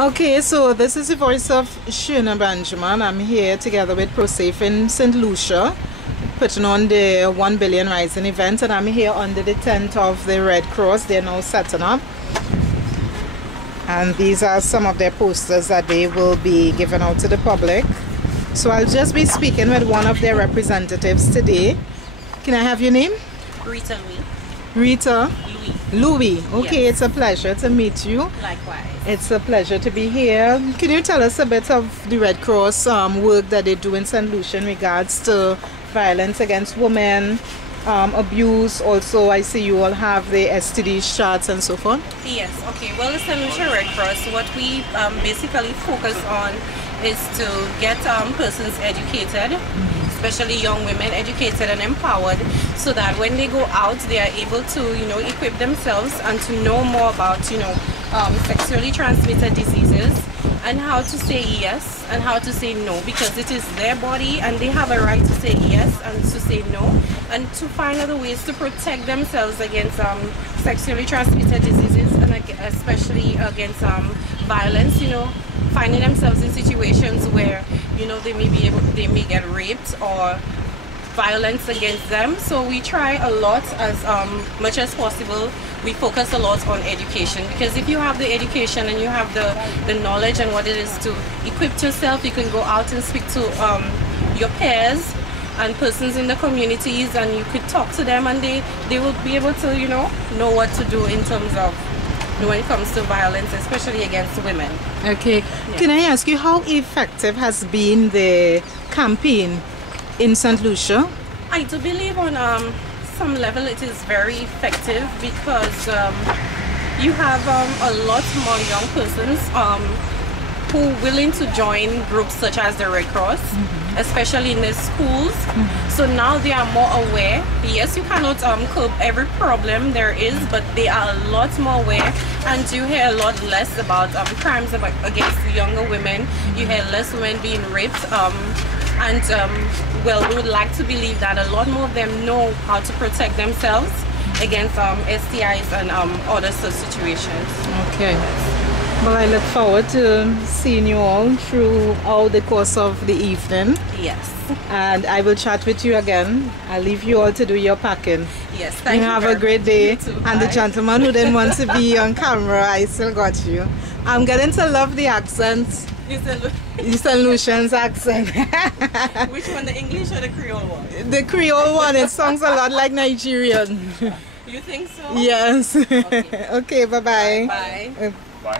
Okay, so this is the voice of Shona Benjamin. I'm here together with ProSafe in St. Lucia, putting on the 1 Billion Rising event, and I'm here under the tent of the Red Cross. They're now setting up. And these are some of their posters that they will be giving out to the public. So I'll just be speaking with one of their representatives today. Can I have your name? Rita Louis. Rita? Louis. Okay, Yes. It's a pleasure to meet you. Likewise. It's a pleasure to be here. Can you tell us a bit of the Red Cross work that they do in St. Lucia in regards to violence against women, abuse? Also, I see you all have the STD shots and so forth. Yes, okay. Well, the St. Lucia Red Cross, what we basically focus on is to get persons educated, especially young women educated and empowered, so that when they go out, they are able to, equip themselves and to know more about, sexually transmitted diseases and how to say yes and how to say no, because it is their body and they have a right to say yes and to say no, and to find other ways to protect themselves against sexually transmitted diseases, and especially against violence, finding themselves in situations where they may get raped or violence against them. So we try a lot, as much as possible. We focus a lot on education, because if you have the education and you have the knowledge and what it is to equip yourself, you can go out and speak to your peers and persons in the communities, and you could talk to them, and they will be able to know what to do in terms of when it comes to violence, especially against women. Okay. Yeah. Can I ask you, how effective has been the campaign in St. Lucia? I do believe on some level it is very effective, because you have a lot more young persons who are willing to join groups such as the Red Cross, especially in the schools. So now they are more aware. Yes, you cannot curb every problem there is, but they are a lot more aware, and you hear a lot less about crimes against younger women. You hear less women being raped. Well, we would like to believe that a lot more of them know how to protect themselves against STIs and other such situations. Okay. Well, I look forward to seeing you all throughout the course of the evening. Yes. And I will chat with you again. I'll leave you all to do your packing. Yes, thank you. Have a great day. You too. And the Bye. gentleman who didn't want to be on camera, I still got you. I'm getting to love the accents. The St. Lucian's accent. Which one, the English or the Creole one? The Creole one, it sounds a lot like Nigerian. You think so? Yes. Okay. Okay, bye-bye. Bye. Bye.